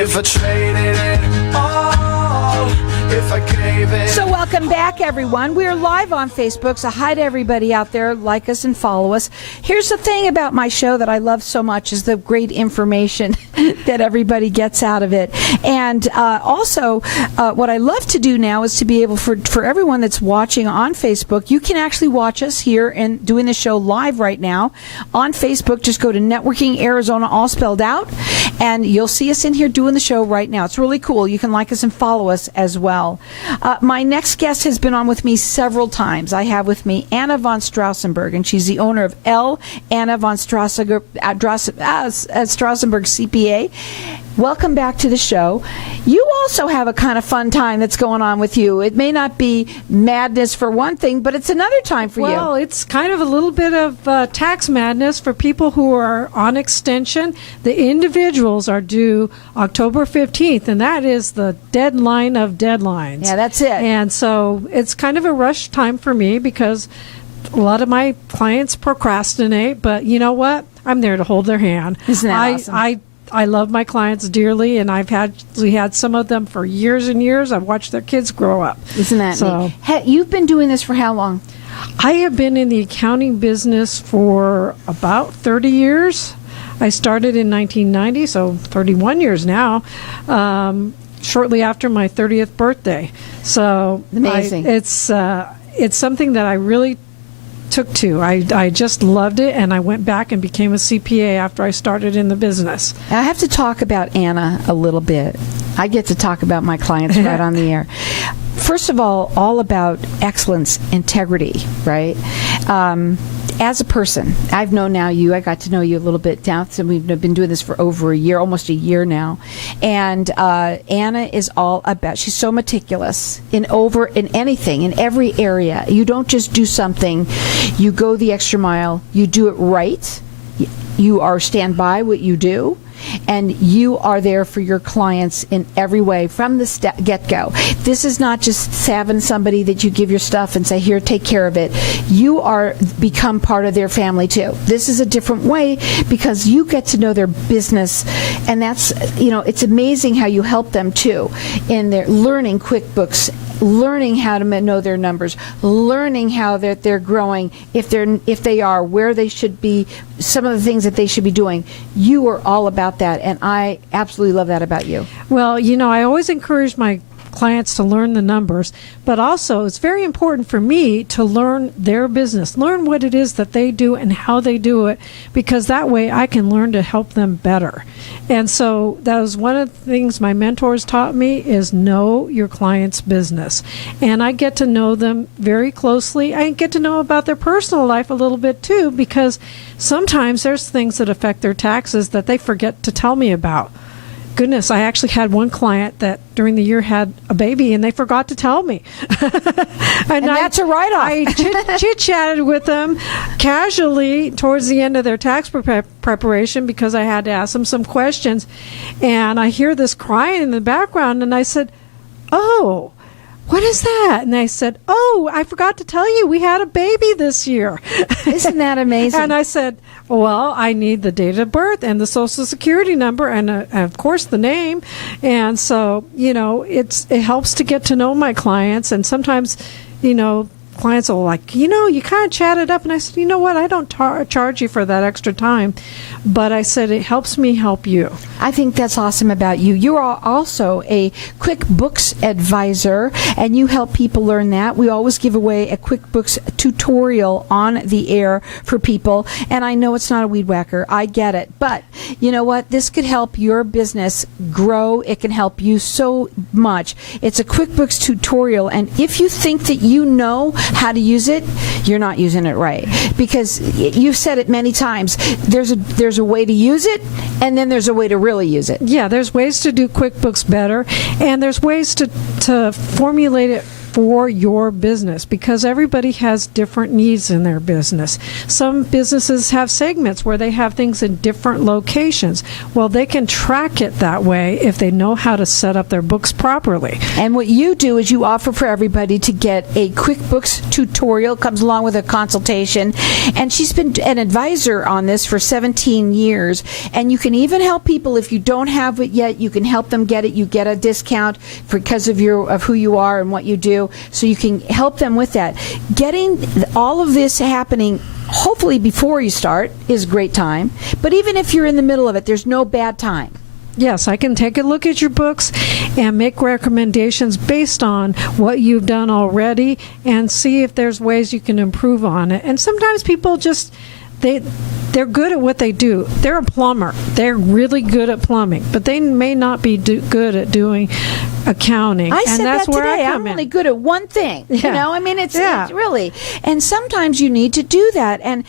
If I traded it all, if I gave it. So welcome back, everyone. We're live on Facebook, so hi to everybody out there. Like us and follow us. Here's the thing about my show that I love so much is the great information that everybody gets out of it. And also, what I love to do now is to be able, for everyone that's watching on Facebook, you can actually watch us here and doing the show live right now on Facebook. Just go to Networking Arizona, all spelled out, and you'll see us in here doing the show right now. It's really cool. You can like us and follow us as well. My next guest has been on with me several times. I have with me Anna von Straussenberg, and she's the owner of Anna von Straussenberg CPA. Welcome back to the show. You also have a kind of fun time that's going on with you. It may not be madness for one thing, but it's another time for you. Well, it's kind of a little bit of tax madness for people who are on extension. The individuals are due October 15th, and that is the deadline of deadlines. Yeah, that's it. And so it's kind of a rush time for me because a lot of my clients procrastinate, but you know what? I'm there to hold their hand. Isn't that awesome? I love my clients dearly, and we had some of them for years and years. I've watched their kids grow up. Isn't that neat? Hey, you've been doing this for how long? I have been in the accounting business for about 30 years. I started in 1990, so 31 years now, shortly after my 30th birthday. So amazing. It's something that I really took to. I just loved it, and I went back and became a CPA after I started in the business. I have to talk about Anna a little bit. I get to talk about my clients right on the air. First of all about excellence, integrity, right? As a person, I've known now you. I got to know you a little bit now, so we've been doing this for over a year, almost a year now. And Anna is all about. She's so meticulous in anything, in every area. You don't just do something; you go the extra mile. You do it right. You stand by what you do. And you are there for your clients in every way from the get-go. This is not just having somebody that you give your stuff and say, here, take care of it. You become part of their family, too. This is a different way because you get to know their business. And that's, it's amazing how you help them, too, in their learning QuickBooks, learning how to know their numbers, learning how they're growing, if they are, where they should be, some of the things that they should be doing. You are all about that, and I absolutely love that about you. Well, I always encourage my clients to learn the numbers, but also it's very important for me to learn their business, learn what it is that they do and how they do it, because that way I can learn to help them better. And so that was one of the things my mentors taught me is know your client's business. And I get to know them very closely. I get to know about their personal life a little bit too, because sometimes there's things that affect their taxes that they forget to tell me about. Goodness, I actually had one client that during the year had a baby and they forgot to tell me. and that's a write-off. I chit-chatted with them casually towards the end of their tax preparation because I had to ask them some questions. And I hear this crying in the background and I said, oh, what is that? And they said, oh, I forgot to tell you, we had a baby this year. Isn't that amazing? And I said, well, I need the date of birth and the social security number and of course the name. And so, it helps to get to know my clients. And sometimes, clients will like, you kind of chat it up. And I said, you know what? I don't charge you for that extra time. But I said, it helps me help you. I think that's awesome about you. You are also a QuickBooks advisor, and you help people learn that. We always give away a QuickBooks tutorial on the air for people, and I know it's not a weed whacker. I get it. But you know what? This could help your business grow. It can help you so much. It's a QuickBooks tutorial, and if you think that you know how to use it, you're not using it right. Because you've said it many times. There's a way to use it, and then there's a way to really use it. Yeah, there's ways to do QuickBooks better, and there's ways to formulate it for your business, because everybody has different needs in their business. Some businesses have segments where they have things in different locations. Well, they can track it that way if they know how to set up their books properly. And what you do is you offer for everybody to get a QuickBooks tutorial, comes along with a consultation, and she's been an advisor on this for 17 years, and you can even help people if you don't have it yet. You can help them get it. You get a discount because of who you are and what you do, so you can help them with that. Getting all of this happening hopefully before you start is a great time, but even if you're in the middle of it, there's no bad time. Yes, I can take a look at your books and make recommendations based on what you've done already and see if there's ways you can improve on it. And sometimes people just, they're good at what they do. They're a plumber. They're really good at plumbing, but they may not be good at doing accounting. I and said that's that where today. I I'm come only in. good at one thing. Yeah. You know, I mean, it's Yeah. really, and sometimes you need to do that. And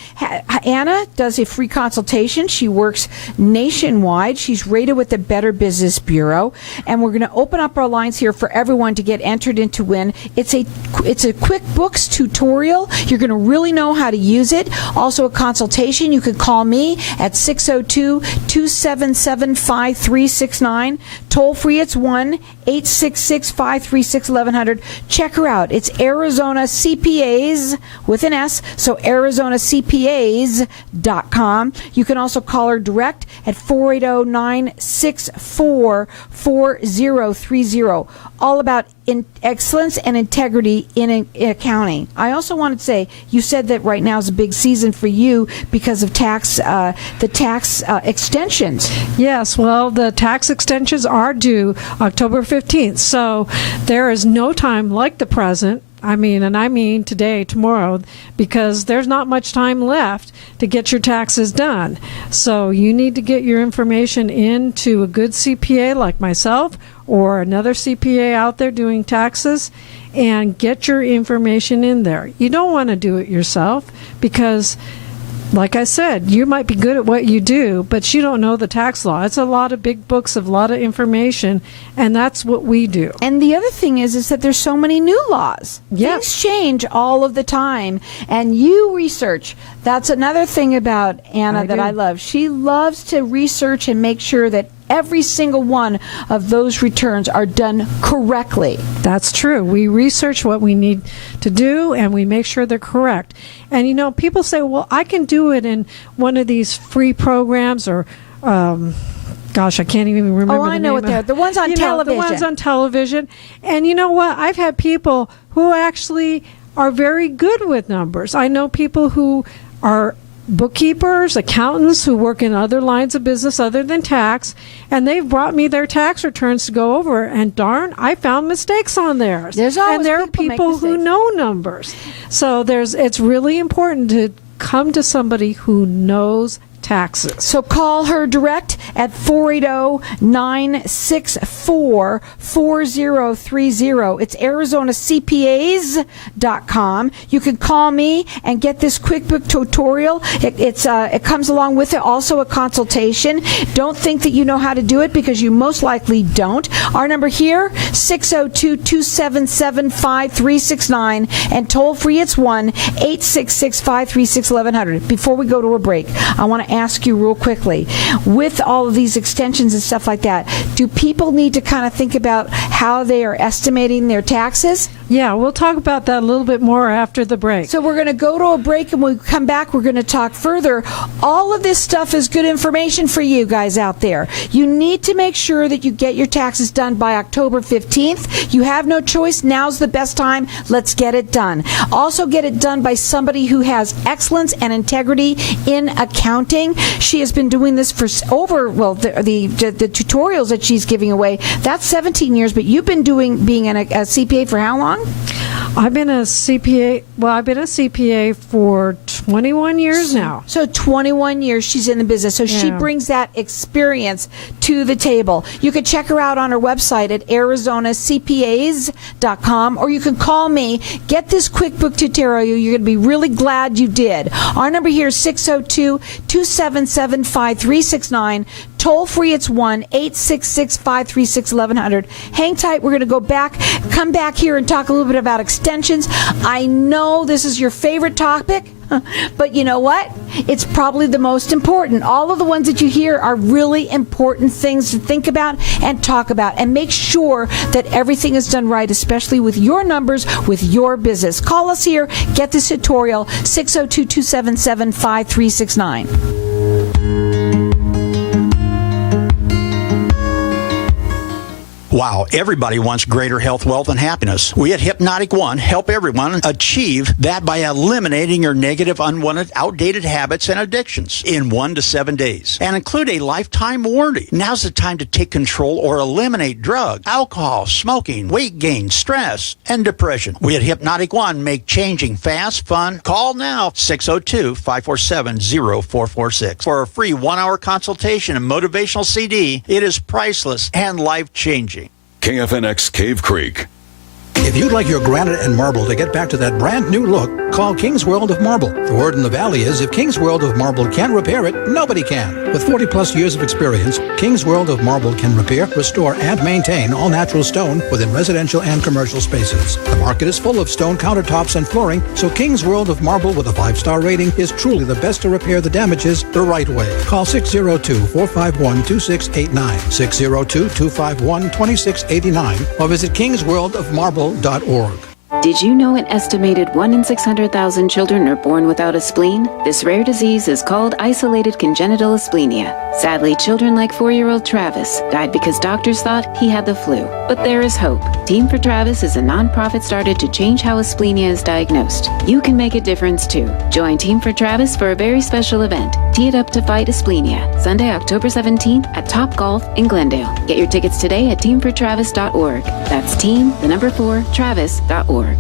Anna does a free consultation. She works nationwide. She's rated with the Better Business Bureau, and we're going to open up our lines here for everyone to get entered in to win. It's a QuickBooks tutorial. You're going to really know how to use it. Also, a consultation. You can call me at 602-277-5369. Toll free, it's 1-866-536-1100. Check her out. It's Arizona CPAs with an S, so ArizonaCPAs.com. You can also call her direct at 480-964-4030. All about excellence and integrity in accounting. I also wanted to say, you said that right now is a big season for you because of the tax extensions. Yes, well, the tax extensions are due October 15th, so there is no time like the present. I mean today, tomorrow, because there's not much time left to get your taxes done. So you need to get your information into a good CPA like myself or another CPA out there doing taxes and get your information in there. You don't want to do it yourself because, like I said, you might be good at what you do, but you don't know the tax law. It's a lot of big books of a lot of information, and that's what we do. And the other thing is that there's so many new laws. Yep. Things change all of the time, and you research. That's another thing about Anna that I love. She loves to research and make sure that every single one of those returns are done correctly. That's true. We research what we need to do, and we make sure they're correct. And, you know, people say, well, I can do it in one of these free programs or, gosh, I can't even remember the name. I know what they're. The ones on television. The ones on television. And you know what? I've had people who actually are very good with numbers. I know people who are bookkeepers, accountants who work in other lines of business other than tax, and they've brought me their tax returns to go over, and darn, I found mistakes on theirs. There's always and there are people make people who mistakes. know numbers. So it's really important to come to somebody who knows taxes. So call her direct at 480-964-4030. It's ArizonaCPAs.com. You can call me and get this QuickBook tutorial. It comes along with it also a consultation. Don't think that you know how to do it because you most likely don't. Our number here, 602-277-5369, and toll free it's 1-866-536-1100. Before we go to a break, I want to ask you real quickly, with all of these extensions and stuff like that, do people need to kind of think about how they are estimating their taxes? Yeah, we'll talk about that a little bit more after the break. So we're going to go to a break, and when we come back, we're going to talk further. All of this stuff is good information for you guys out there. You need to make sure that you get your taxes done by October 15th. You have no choice. Now's the best time. Let's get it done. Also get it done by somebody who has excellence and integrity in accounting. She has been doing this for the tutorials that she's giving away, that's 17 years, but you've been being a CPA for how long? I've been a CPA. Well, I've been a CPA for 21 years now. So 21 years she's in the business. So she brings that experience to the table. You can check her out on her website at ArizonaCPAs.com, or you can call me. Get this quick book tutorial. You're going to be really glad you did. Our number here is 602-277-5369. Toll free, it's 1-866-536-1100. Hang tight. We're going to come back here and talk a little bit about extensions. I know this is your favorite topic, but you know what? It's probably the most important. All of the ones that you hear are really important things to think about and talk about, and make sure that everything is done right, especially with your numbers, with your business. Call us here. Get this tutorial, 602-277-5369. Wow, everybody wants greater health, wealth, and happiness. We at Hypnotic One help everyone achieve that by eliminating your negative, unwanted, outdated habits and addictions in 1 to 7 days, and include a lifetime warranty. Now's the time to take control or eliminate drugs, alcohol, smoking, weight gain, stress, and depression. We at Hypnotic One make changing fast, fun. Call now, 602-547-0446 for a free 1-hour consultation and motivational CD. It is priceless and life-changing. KFNX Cave Creek. If you'd like your granite and marble to get back to that brand new look, call King's World of Marble. The word in the valley is if King's World of Marble can't repair it, nobody can. With 40 plus years of experience, King's World of Marble can repair, restore, and maintain all natural stone within residential and commercial spaces. The market is full of stone countertops and flooring, so King's World of Marble with a 5-star rating is truly the best to repair the damages the right way. Call 602-451-2689, 602-251-2689, or visit kingsworldofmarble.org. Did you know an estimated 1 in 600,000 children are born without a spleen? This rare disease is called isolated congenital asplenia. Sadly, children like 4-year-old Travis died because doctors thought he had the flu. But there is hope. Team for Travis is a nonprofit started to change how asplenia is diagnosed. You can make a difference too. Join Team for Travis for a very special event. Tee it up to fight asplenia. Sunday, October 17th at Top Golf in Glendale. Get your tickets today at teamfortravis.org. That's team4travis.org.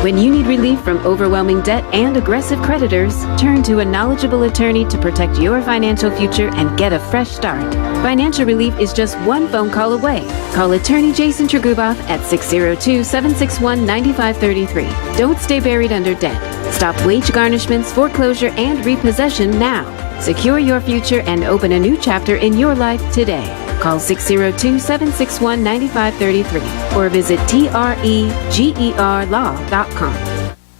When you need relief from overwhelming debt and aggressive creditors, turn to a knowledgeable attorney to protect your financial future and get a fresh start. Financial relief is just one phone call away. Call attorney Jason Treguboff at 602-761-9533. Don't stay buried under debt. Stop wage garnishments, foreclosure, and repossession now. Secure your future and open a new chapter in your life today. Call 602-761-9533 or visit tregerlaw.com.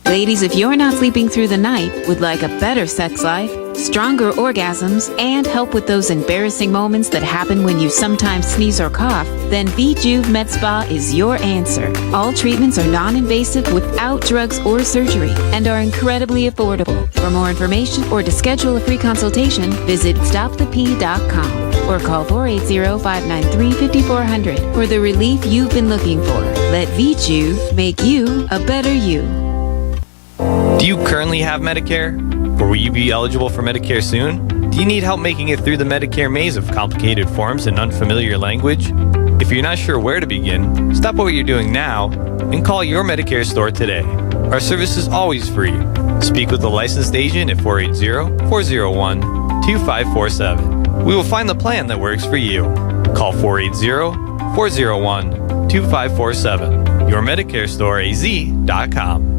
Ladies, if you're not sleeping through the night, would like a better sex life, stronger orgasms, and help with those embarrassing moments that happen when you sometimes sneeze or cough, then VJuve Med Spa is your answer. All treatments are non-invasive without drugs or surgery and are incredibly affordable. For more information or to schedule a free consultation, visit stopthep.com or call 480-593-5400 for the relief you've been looking for. Let VJuve make you a better you. Do you currently have Medicare? Or will you be eligible for Medicare soon? Do you need help making it through the Medicare maze of complicated forms and unfamiliar language? If you're not sure where to begin, stop what you're doing now and call your Medicare store today. Our service is always free. Speak with a licensed agent at 480-401-2547. We will find the plan that works for you. Call 480-401-2547. YourMedicareStoreAZ.com.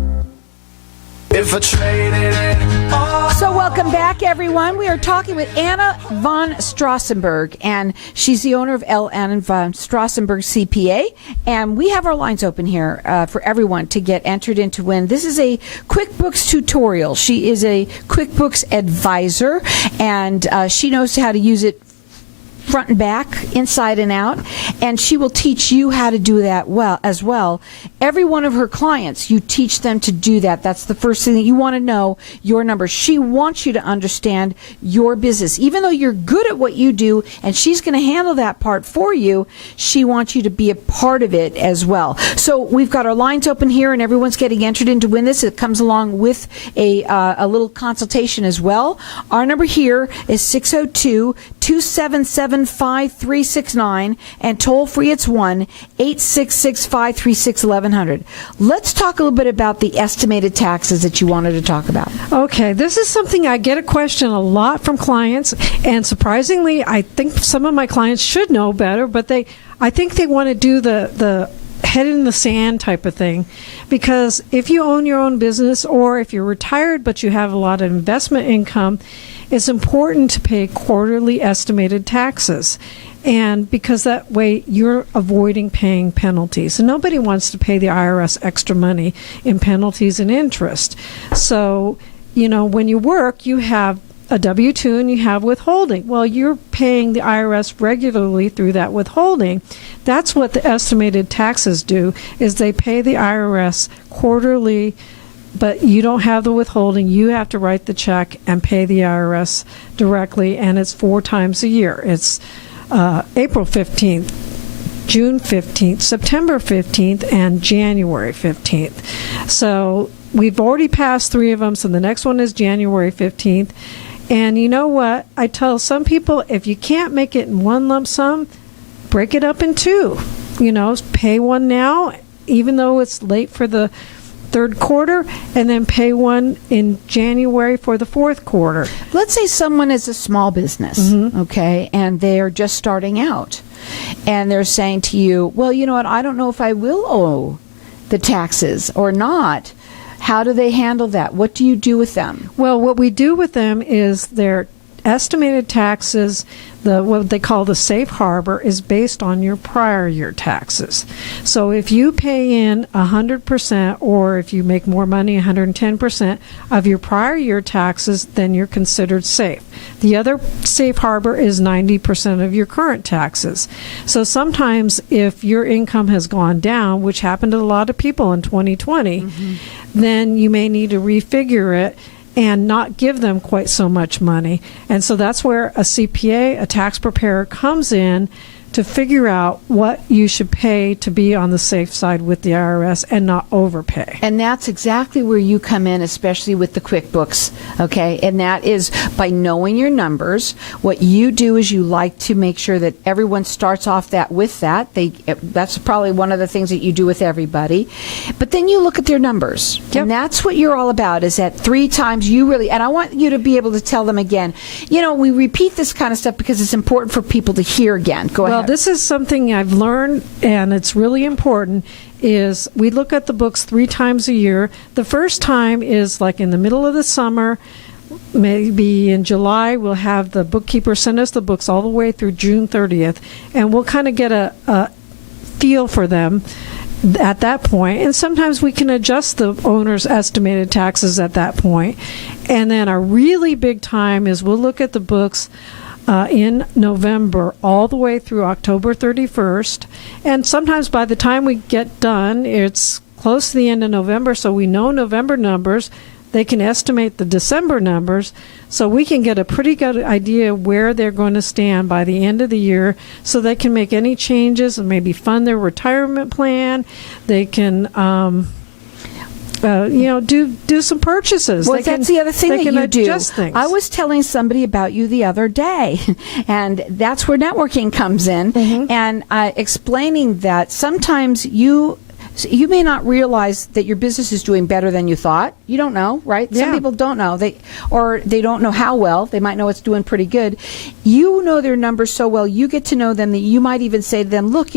If I traded it all. So welcome back, everyone. We are talking with Anna von Straussenberg, and she's the owner of Anna von Straussenberg CPA. And we have our lines open here for everyone to get entered in to win. This is a QuickBooks tutorial. She is a QuickBooks advisor, and she knows how to use it front and back, inside and out, and she will teach you how to do that as well. Every one of her clients, you teach them to do that. That's the first thing that you want to know, your numbers. She wants you to understand your business. Even though you're good at what you do, and she's going to handle that part for you, she wants you to be a part of it as well. So we've got our lines open here, and everyone's getting entered in to win this. It comes along with a little consultation as well. Our number here is 602-277 877-5369, and toll-free it's 1-866-536-1100. Let's talk a little bit about the estimated taxes that you wanted to talk about. Okay, this is something I get a question a lot from clients, and surprisingly, I think some of my clients should know better, but I think they want to do the head in the sand type of thing, because if you own your own business or if you're retired but you have a lot of investment income, it's important to pay quarterly estimated taxes. And because that way you're avoiding paying penalties. And nobody wants to pay the IRS extra money in penalties and interest. So, when you work, you have a W-2 and you have withholding. Well, you're paying the IRS regularly through that withholding. That's what the estimated taxes do, is they pay the IRS quarterly, but you don't have the withholding. You have to write the check and pay the IRS directly, and it's 4 times a year. It's April 15th, June 15th, September 15th, and January 15th. So we've already passed 3 of them, so the next one is January 15th. And you know what? I tell some people, if you can't make it in one lump sum, break it up in 2. Pay one now, even though it's late for the 3rd quarter, and then pay one in January for the 4th quarter. Let's say someone is a small business, okay, and they're just starting out, and they're saying to you, well, you know what, I don't know if I will owe the taxes or not. How do they handle that? What do you do with them? Well, what we do with them is their estimated taxes, what they call the safe harbor, is based on your prior year taxes. So if you pay in 100%, or if you make more money, 110% of your prior year taxes, then you're considered safe. The other safe harbor is 90% of your current taxes. So sometimes if your income has gone down, which happened to a lot of people in 2020, then you may need to refigure it and not give them quite so much money. And so that's where a CPA, a tax preparer, comes in to figure out what you should pay to be on the safe side with the IRS and not overpay. And that's exactly where you come in, especially with the QuickBooks, okay? And that is by knowing your numbers. What you do is you like to make sure that everyone starts off with that. That's probably one of the things that you do with everybody. But then you look at their numbers. Yep. And that's what you're all about, is that 3 times you really, and I want you to be able to tell them again. We repeat this kind of stuff because it's important for people to hear again. Go ahead. Well, this is something I've learned, and it's really important, is we look at the books 3 times a year. The first time is like in the middle of the summer, maybe in July. We'll have the bookkeeper send us the books all the way through June 30th, and we'll kind of get a feel for them at that point. And sometimes we can adjust the owner's estimated taxes at that point. And then a really big time is we'll look at the books in November all the way through October 31st. And sometimes by the time we get done, it's close to the end of November, so we know November numbers. They can estimate the December numbers, so we can get a pretty good idea where they're going to stand by the end of the year, so they can make any changes and maybe fund their retirement plan. They can do some purchases. Well, that's the other thing that you do. Things. I was telling somebody about you the other day, and that's where networking comes in, and explaining that sometimes you may not realize that your business is doing better than you thought. You don't know, right? Yeah. Some people don't know. They don't know how well. They might know it's doing pretty good. You know their numbers so well, you get to know them that you might even say to them, look,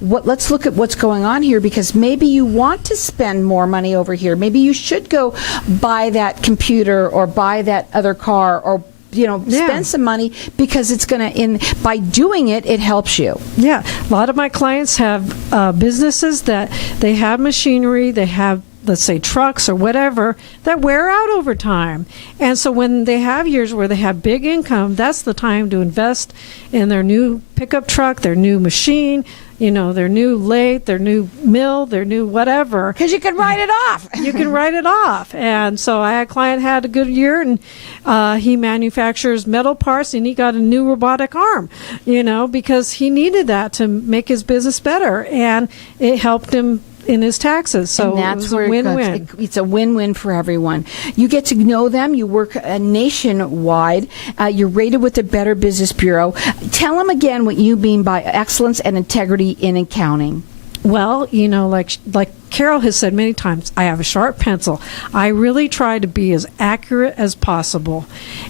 let's look at what's going on here, because maybe you want to spend more money over here. Maybe you should go buy that computer or buy that other car, or spend some money, because it's going to, by doing it, it helps you. Yeah. A lot of my clients have businesses that they have machinery, they have, let's say, trucks or whatever that wear out over time. And so when they have years where they have big income, that's the time to invest in their new pickup truck, their new machine, their new lathe, their new mill, their new whatever. Because you can write it off. You can write it off. And so I had a client had a good year, and he manufactures metal parts, and he got a new robotic arm, because he needed that to make his business better. And it helped him in his taxes. So and that's it was a where win-win. It's a win-win for everyone. You get to know them. You work nationwide. You're rated with the Better Business Bureau. Tell them again what you mean by excellence and integrity in accounting. Well, like Carol has said many times, I have a sharp pencil. I really try to be as accurate as possible,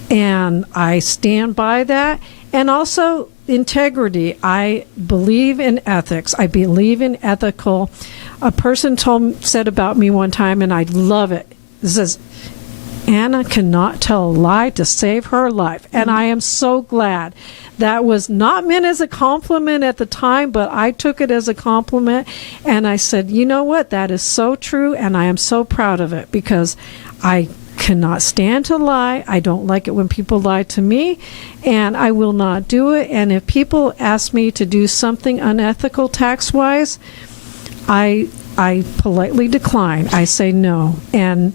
and I stand by that. And also integrity. I believe in ethics. I believe in ethical. A person said about me one time, and I love it. It says, Anna cannot tell a lie to save her life. And I am so glad. That was not meant as a compliment at the time, but I took it as a compliment. And I said, you know what? That is so true. And I am so proud of it because I cannot stand to lie. I don't like it when people lie to me, and I will not do it. And if people ask me to do something unethical tax-wise, I politely decline. I say no. And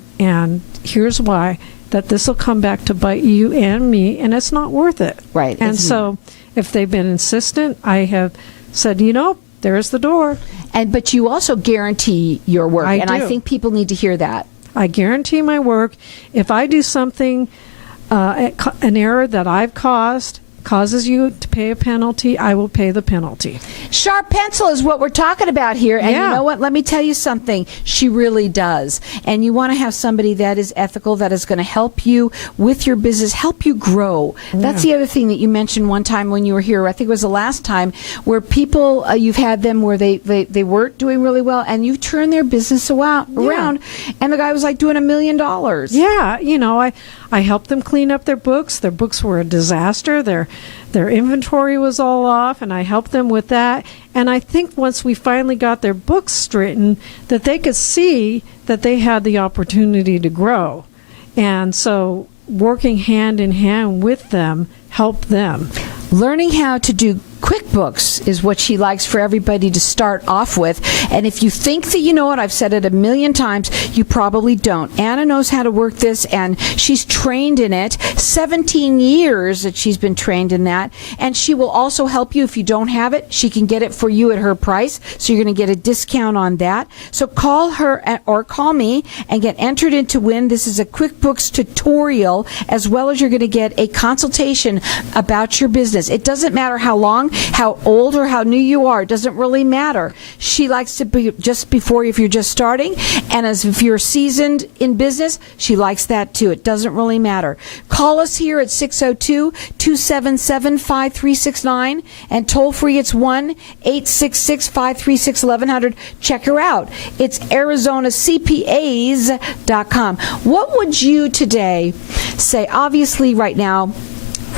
here's why. That this will come back to bite you and me, and it's not worth it. Right. And so if they've been insistent, I have said, there's the door. But you also guarantee your work, I and do. I think people need to hear that. I guarantee my work. If I do something, an error that I've causes you to pay a penalty, I will pay the penalty. Sharp pencil is what we're talking about here. And Yeah. you know what? Let me tell you something. She really does. And you want to have somebody that is ethical, that is going to help you with your business, help you grow. That's the other thing that you mentioned one time when you were here. I think it was the last time where people, you've had them where they weren't doing really well, and you turned their business around. And the guy was like doing $1 million. Yeah. I helped them clean up their books. Their books were a disaster. Their inventory was all off, and I helped them with that. And I think once we finally got their books straightened, that they could see that they had the opportunity to grow. And so working hand in hand with them helped them. Learning how to do QuickBooks is what she likes for everybody to start off with. And if you think that you know it, I've said it a million times, you probably don't. Anna knows how to work this, and she's trained in it. 17 years that she's been trained in that. And she will also help you if you don't have it. She can get it for you at her price, so you're going to get a discount on that. So call her or call me and get entered in to win. This is a QuickBooks tutorial, as well as you're going to get a consultation about your business. It doesn't matter how long, how old, or how new you are. It doesn't really matter. She likes to be just before if you're just starting, and as if you're seasoned in business, she likes that too. It doesn't really matter. Call us here at 602-277-5369, and toll free it's 1-866-536-1100. Check her out. It's ArizonaCPAs.com. What would you today say? Obviously, right now,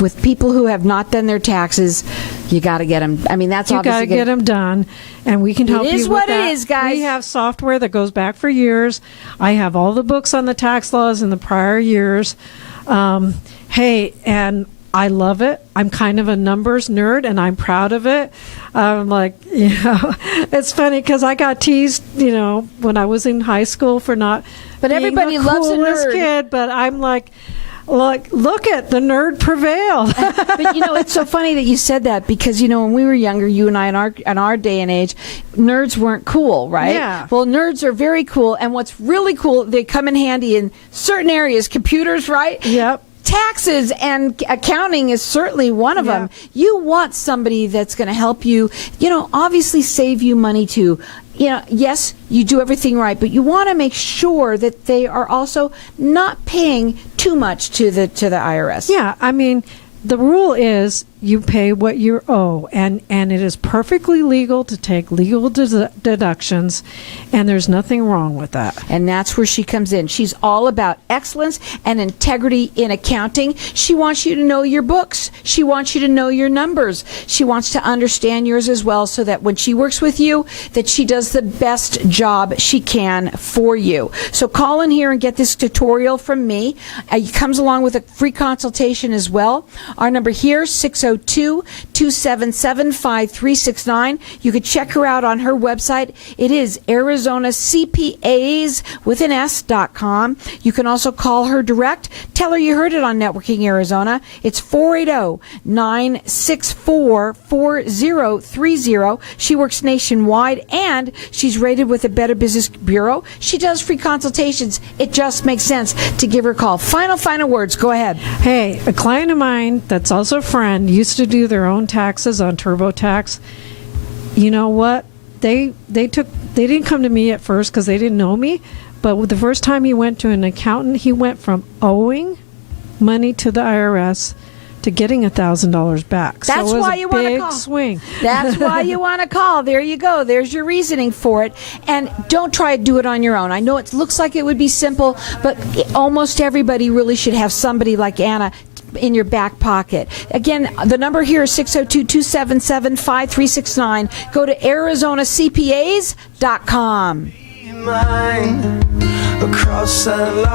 with people who have not done their taxes, you got to get them. I mean, that's obviously You got to get them done, and we can help you with that. It is what it is, guys. We have software that goes back for years. I have all the books on the tax laws in the prior years. Hey, and I love it. I'm kind of a numbers nerd, and I'm proud of it. It's funny because I got teased, when I was in high school for not But being everybody the loves a coolest nerd. kid, but I'm like, look at the nerd prevail. But it's so funny that you said that, because when we were younger, you and I in our day and age, nerds weren't cool, right? Yeah. Well, nerds are very cool, and what's really cool, they come in handy in certain areas, computers, right? Yep. Taxes and accounting is certainly one of them. You want somebody that's going to help you, obviously save you money too. Yes, you do everything right, but you want to make sure that they are also not paying too much to the IRS. Yeah, I mean, the rule is you pay what you owe, and it is perfectly legal to take legal deductions, and there's nothing wrong with that. And that's where she comes in. She's all about excellence and integrity in accounting. She wants you to know your books. She wants you to know your numbers. She wants to understand yours as well, so that when she works with you, that she does the best job she can for you. So call in here and get this tutorial from me. It comes along with a free consultation as well. Our number here, 602 602-277-5369. You could check her out on her website. It is Arizona CPAs with an S.com. You can also call her direct. Tell her you heard it on Networking Arizona. It's 480-964-4030. She works nationwide, and she's rated with the Better Business Bureau. She does free consultations. It just makes sense to give her a call. Final words. Go ahead. Hey, a client of mine that's also a friend used to do their own taxes on TurboTax. You know what? They didn't come to me at first because they didn't know me, but the first time he went to an accountant, he went from owing money to the IRS to getting $1,000 back. That's so it was why you want to call. Big swing. That's why you want to call. There you go. There's your reasoning for it. And don't try to do it on your own. I know it looks like it would be simple, but almost everybody really should have somebody like Anna in your back pocket. Again, the number here is 602-277-5369. Go to ArizonaCPAs.com. Mine across that line.